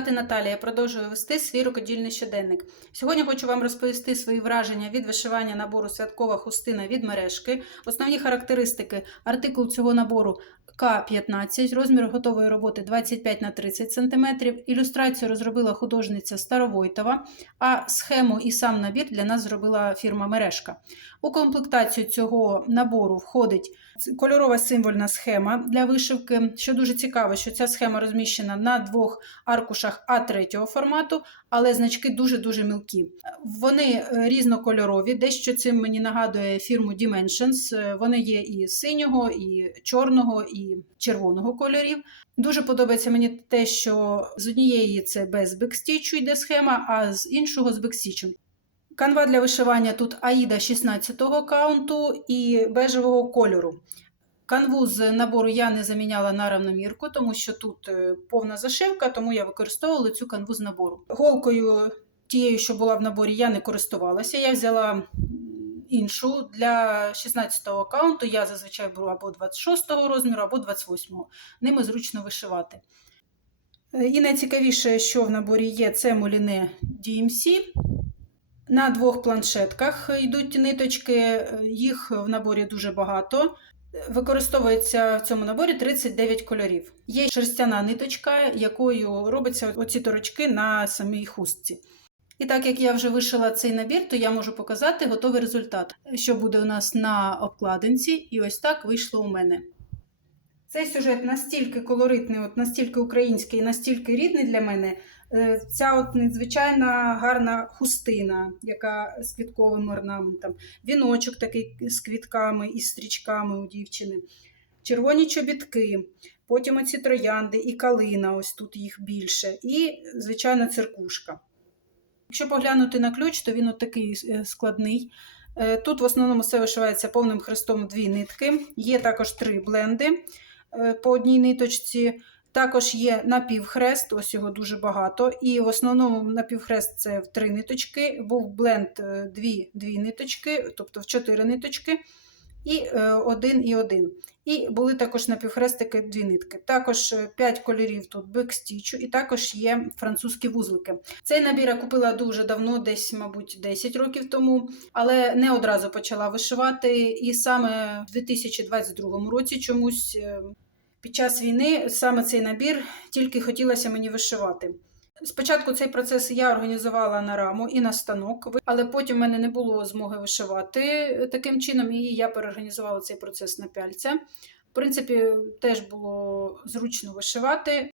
Звати Наталія. Я продовжую вести свій рукодільний щоденник. Сьогодні хочу вам розповісти свої враження від вишивання набору святкова хустина від мережки. Основні характеристики: артикул цього набору К15, розмір готової роботи 25 на 30 см. Ілюстрацію розробила художниця Старовойтова, а схему і сам набір для нас зробила фірма Мережка. У комплектацію цього набору входить кольорова символьна схема для вишивки. Що дуже цікаво, що ця схема розміщена на двох аркушах А3 формату, але значки дуже-дуже мілкі. Вони е, різнокольорові, дещо цим мені нагадує фірму Dimensions. Е, Вони є і синього, і чорного, і червоного кольорів. Дуже подобається мені те, що з однієї це без бекстічу йде схема, а з іншого з бекстічем. Канва для вишивання тут Аїда 16-го каунту і бежевого кольору. Канву з набору я не заміняла на равномірку, тому що тут е, повна зашивка, тому я використовувала цю канву з набору. Голкою тією, що була в наборі, я не користувалася. Я взяла іншу для 16-го каунту. Я зазвичай беру або 26-го розміру, або 28-го. Ними зручно вишивати. Е, І найцікавіше, що в наборі є, це Моліне DMC. На двох планшетках йдуть ниточки, їх в наборі дуже багато. Використовується в цьому наборі 39 кольорів. Є шерстяна ниточка, якою робляться оці торочки на самій хустці. І так як я вже вишила цей набір, то я можу показати готовий результат, що буде у нас на обкладинці, і ось так вийшло у мене. Цей сюжет настільки колоритний, от настільки український, настільки рідний для мене. Е, Ця от надзвичайна гарна хустина, яка з квітковим орнаментом, віночок такий з квітками і стрічками у дівчини, червоні чобітки, потім оці троянди і калина, ось тут їх більше, і, звичайно, циркушка. Якщо поглянути на ключ, то він от такий е, складний. Е, Тут в основному все вишивається повним хрестом дві нитки. Є також три бленди по одній ниточці. Також є напівхрест, ось його дуже багато. І в основному напівхрест це в три ниточки. Був бленд е, дві, дві ниточки, тобто в чотири ниточки, і е, один і один. І були також напівхрестики дві нитки. Також 5 кольорів тут бекстічу, і також є французькі вузлики. Цей набір я купила дуже давно, десь, мабуть, 10 років тому, але не одразу почала вишивати. І саме в 2022 році чомусь. Під час війни саме цей набір тільки хотілося мені вишивати. Спочатку цей процес я організувала на раму і на станок, але потім в мене не було змоги вишивати таким чином, і я переорганізувала цей процес на пяльця. В принципі, теж було зручно вишивати.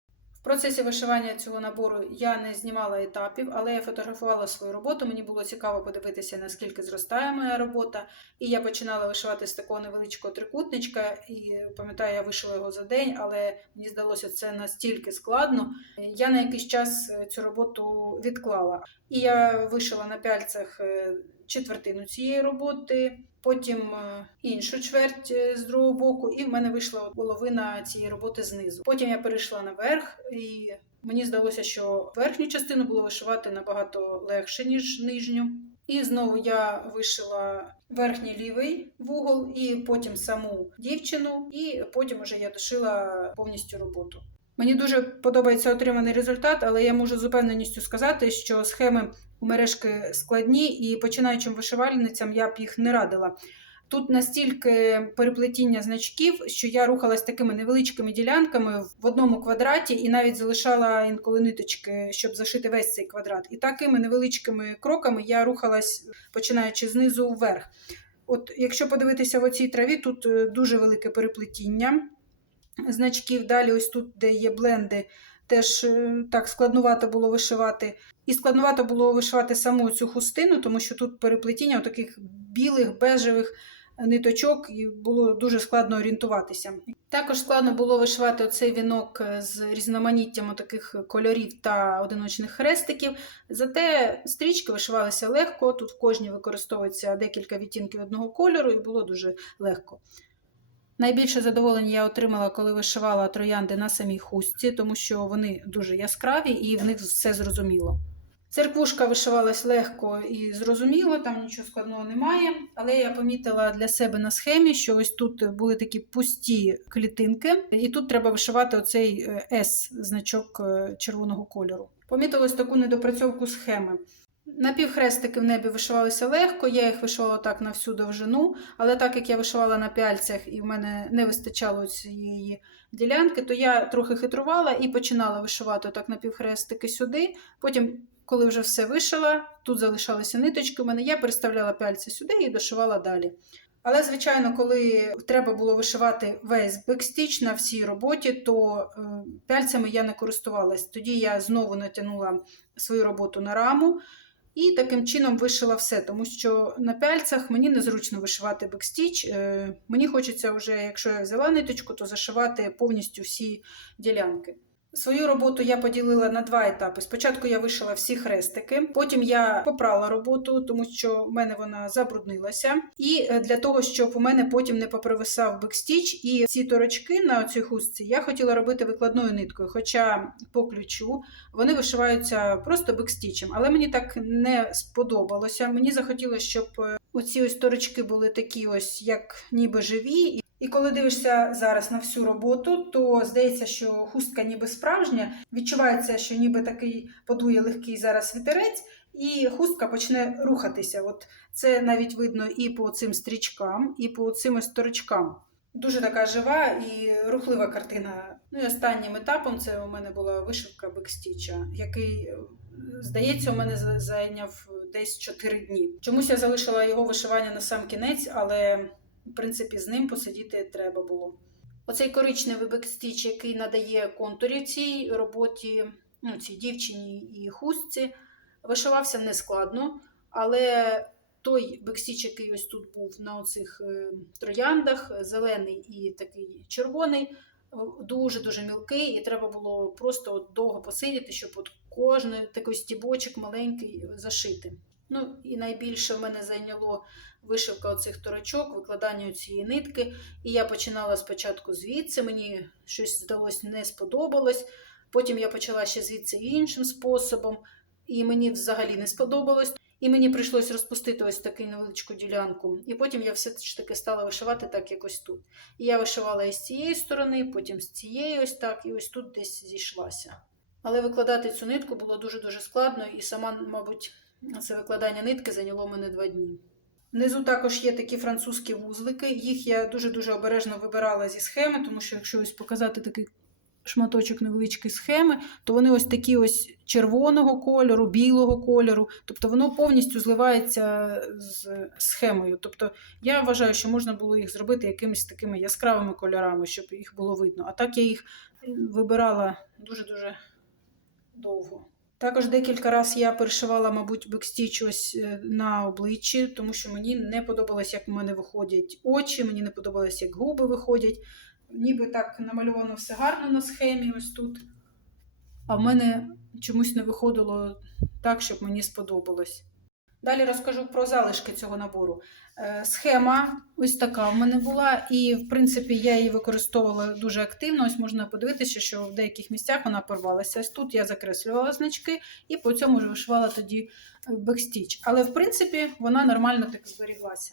Процесі вишивання цього набору я не знімала етапів, але я фотографувала свою роботу. Мені було цікаво подивитися, наскільки зростає моя робота. І я починала вишивати з такого невеличкого трикутничка. І пам'ятаю, я вишила його за день, але мені здалося це настільки складно. Я на якийсь час е, цю роботу відклала. І я вишила на пяльцях е, четвертину цієї роботи, потім е, іншу чверть е, з другого боку, і в мене вийшла половина цієї роботи знизу. Потім я перейшла наверх, і мені здалося, що верхню частину було вишивати набагато легше, ніж нижню. І знову я вишила верхній лівий вугол, і потім саму дівчину, і потім уже я дошила повністю роботу. Мені дуже подобається отриманий результат, але я можу з упевненістю сказати, що схеми у мережки складні, і починаючим вишивальницям я б їх не радила. Тут настільки переплетіння значків, що я рухалась такими невеличкими ділянками в одному квадраті і навіть залишала інколи ниточки, щоб зашити весь цей квадрат. І такими невеличкими кроками я рухалась, починаючи знизу вверх. От, якщо подивитися в оцій траві, тут е, дуже велике переплетіння значків. Далі, ось тут, де є бленди, теж е, так складнувато було вишивати. І складнувато було вишивати саму цю хустину, тому що тут переплетіння таких білих, бежевих ниточок, і було дуже складно орієнтуватися. Також складно було вишивати оцей вінок е, з різноманіттям таких кольорів та одиночних хрестиків. Зате стрічки вишивалися легко. Тут в кожній використовується декілька відтінків одного кольору, і було дуже легко. Найбільше задоволення я отримала, коли вишивала троянди на самій хустці, тому що вони дуже яскраві і в них все зрозуміло. Церквушка вишивалась легко і зрозуміло, там нічого складного немає. Але я помітила для себе на схемі, що ось тут були такі пусті клітинки, і тут треба вишивати оцей S значок е, червоного кольору. Помітила ось таку недопрацьовку схеми. Напівхрестики в небі вишивалися легко, я їх вишивала так на всю довжину, але так як я вишивала на пяльцях і в мене не вистачало цієї ділянки, то я трохи хитрувала і починала вишивати так напівхрестики сюди. Потім, коли вже все вишила, тут залишалися ниточки у мене, я переставляла пяльці сюди і дошивала далі. Але, звичайно, коли треба було вишивати весь бекстіч на всій роботі, то е, пяльцями я не користувалась. Тоді я знову натягнула свою роботу на раму і таким чином вишила все, тому що на пяльцях мені незручно вишивати бекстіч. Е, Мені хочеться вже, якщо я взяла ниточку, то зашивати повністю всі ділянки. Свою роботу я поділила на два етапи. Спочатку я вишила всі хрестики, потім я попрала роботу, тому що в мене вона забруднилася. І е, для того, щоб у мене потім не попривисав бекстіч, і ці торочки на цій хустці я хотіла робити викладною ниткою. Хоча по ключу вони вишиваються просто бекстічем. Але мені так не сподобалося. Мені захотілося, щоб е, оці ось торочки були такі, ось як ніби живі. І коли дивишся зараз на всю роботу, то здається, що хустка ніби справжня, відчувається, що ніби такий подує легкий зараз вітерець, і хустка почне рухатися. От це навіть видно і по цим стрічкам, і по цим ось торочкам. Дуже така жива і рухлива картина. Ну і останнім етапом це у мене була вишивка бекстіча, який, здається, у мене зайняв десь 4 дні. Чомусь я залишила його вишивання на сам кінець, але в принципі, з ним посидіти треба було. Оцей коричневий бекстіч, який надає контурів цій роботі, ну, цій дівчині і хустці, вишивався нескладно, але той бекстіч, який ось тут був на оцих е, трояндах, зелений і такий червоний, дуже-дуже мілкий, і треба було просто довго посидіти, щоб от кожний такий стібочок маленький зашити. Ну і найбільше в мене зайняло вишивка оцих торочок, викладання цієї нитки. І я починала спочатку звідси, мені щось здалося не сподобалось. Потім я почала ще звідси іншим способом, і мені взагалі не сподобалось. І мені прийшлось розпустити ось таку невеличку ділянку. І потім я все ж таки стала вишивати так, як ось тут. І я вишивала і з цієї сторони, потім з цієї ось так, і ось тут десь зійшлася. Але викладати цю нитку було дуже-дуже складно, і сама, мабуть, це викладання нитки зайняло мене два дні. Внизу також є такі французькі вузлики. Їх я дуже-дуже обережно вибирала зі схеми, тому що якщо ось показати такий шматочок невеличкої схеми, то вони ось такі ось червоного кольору, білого кольору. Тобто воно повністю зливається з схемою. Тобто я вважаю, що можна було їх зробити якимись такими яскравими кольорами, щоб їх було видно. А так я їх вибирала дуже-дуже довго. Також декілька разів я перешивала, мабуть, бекстіч ось е, на обличчі, тому що мені не подобалось, як в мене виходять очі, мені не подобалось, як губи виходять. Ніби так намальовано все гарно на схемі, ось тут. А в мене чомусь не виходило так, щоб мені сподобалось. Далі розкажу про залишки цього набору. Е, Схема ось така в мене була, і, в принципі, я її використовувала дуже активно. Ось можна подивитися, що в деяких місцях вона порвалася. Ось тут я закреслювала значки і по цьому ж вишивала тоді бекстіч. Але, в принципі, вона нормально так зберіглася.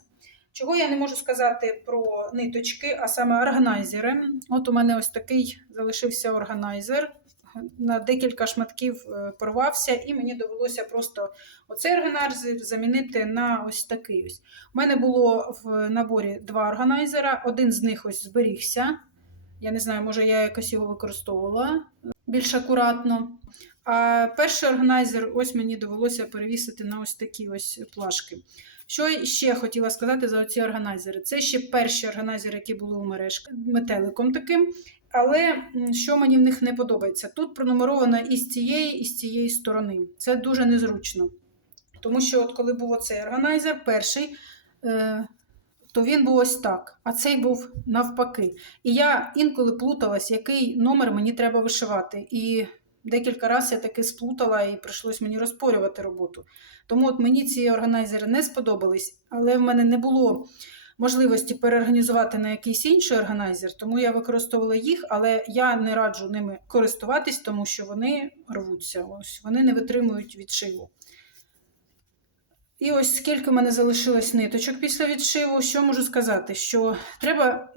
Чого я не можу сказати про ниточки, а саме органайзери. От у мене ось такий залишився органайзер. На декілька шматків е, порвався, і мені довелося просто оцей органайзер замінити на ось такий. ось. У мене було в наборі два органайзера, один з них ось зберігся. Я не знаю, може я якось його використовувала більш акуратно. А перший органайзер ось мені довелося перевісити на ось такі ось плашки. Що ще хотіла сказати за ці органайзери? Це ще перші органайзери, які були у мережці метеликом таким. Але що мені в них не подобається? Тут пронумеровано і з цієї, і з цієї сторони. Це дуже незручно. Тому що, от коли був оцей органайзер, перший, е, то він був ось так, а цей був навпаки. І я інколи плуталась, який номер мені треба вишивати. І декілька разів я таки сплутала і прийшлось мені розпорювати роботу. Тому от мені ці органайзери не сподобались, але в мене не було можливості переорганізувати на якийсь інший органайзер, тому я використовувала їх, але я не раджу ними користуватись, тому що вони рвуться. Ось вони не витримують відшиву. І ось скільки в мене залишилось ниточок після відшиву, що можу сказати? Що треба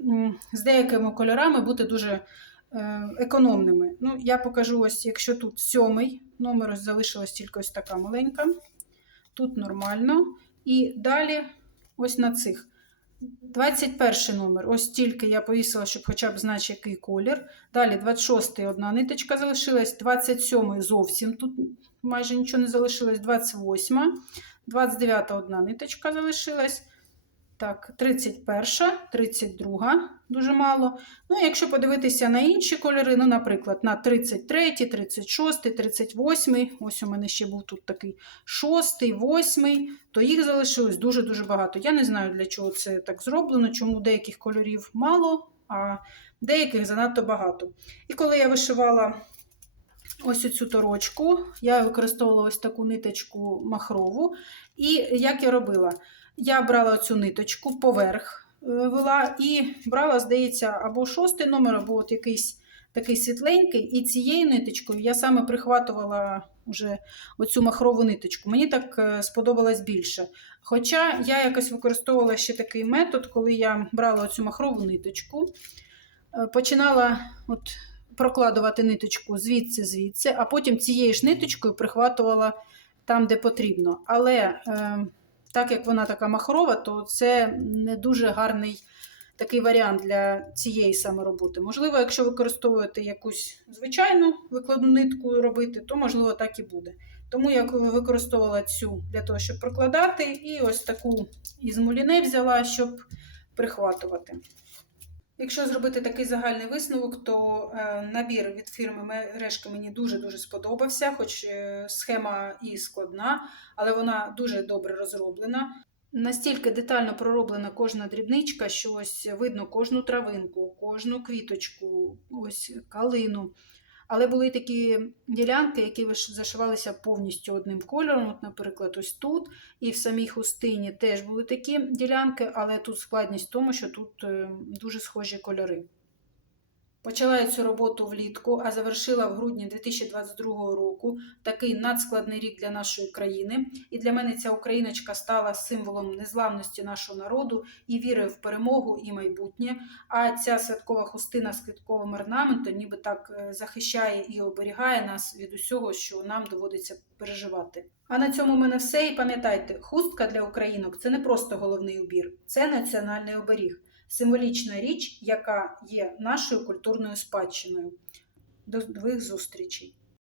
з деякими кольорами бути дуже е, економними. Ну, я покажу ось, якщо тут сьомий номер, ось залишилась тільки ось така маленька. Тут нормально. І далі ось на цих. 21 номер. Ось тільки я повісила, щоб хоча б знати, який колір. Далі 26 одна ниточка залишилась, 27 зовсім тут майже нічого не залишилось, 28, 29 одна ниточка залишилась. Так, 31, 32, дуже мало. Ну, якщо подивитися на інші кольори, ну, наприклад, на 33, 36, 38, ось у мене ще був тут такий 6, 8, то їх залишилось дуже-дуже багато. Я не знаю, для чого це так зроблено, чому деяких кольорів мало, а деяких занадто багато. І коли я вишивала ось цю торочку, я використовувала ось таку ниточку махрову. І як я робила? Я брала цю ниточку поверх е, вела і брала, здається, або шостий номер, або от якийсь такий світленький. І цією ниточкою я саме прихватувала вже оцю махрову ниточку. Мені так е, сподобалось більше. Хоча я якось використовувала ще такий метод, коли я брала цю махрову ниточку, е, починала от прокладувати ниточку звідси, звідси, а потім цією ж ниточкою прихватувала там, де потрібно. Але е, так як вона така махрова, то це не дуже гарний такий варіант для цієї саме роботи. Можливо, якщо використовуєте якусь звичайну викладну нитку робити, то можливо так і буде. Тому я використовувала цю для того, щоб прокладати, і ось таку із муліне взяла, щоб прихватувати. Якщо зробити такий загальний висновок, то е, набір від фірми мережки мені дуже-дуже сподобався, хоч е, схема і складна, але вона дуже добре розроблена. Настільки детально пророблена кожна дрібничка, що ось видно кожну травинку, кожну квіточку, ось калину. Але були такі ділянки, які зашивалися повністю одним кольором. От, наприклад, ось тут. І в самій хустині теж були такі ділянки, але тут складність в тому, що тут е, дуже схожі кольори. Почала я цю роботу влітку, а завершила в грудні 2022 року. Такий надскладний рік для нашої країни. І для мене ця україночка стала символом незламності нашого народу і віри в перемогу і майбутнє. А ця святкова хустина з квітковим орнаментом ніби так е, захищає і оберігає нас від усього, що нам доводиться переживати. А на цьому в мене все. І пам'ятайте, хустка для українок це не просто головний убір, це національний оберіг символічна річ, яка є нашою культурною спадщиною. До нових зустрічей!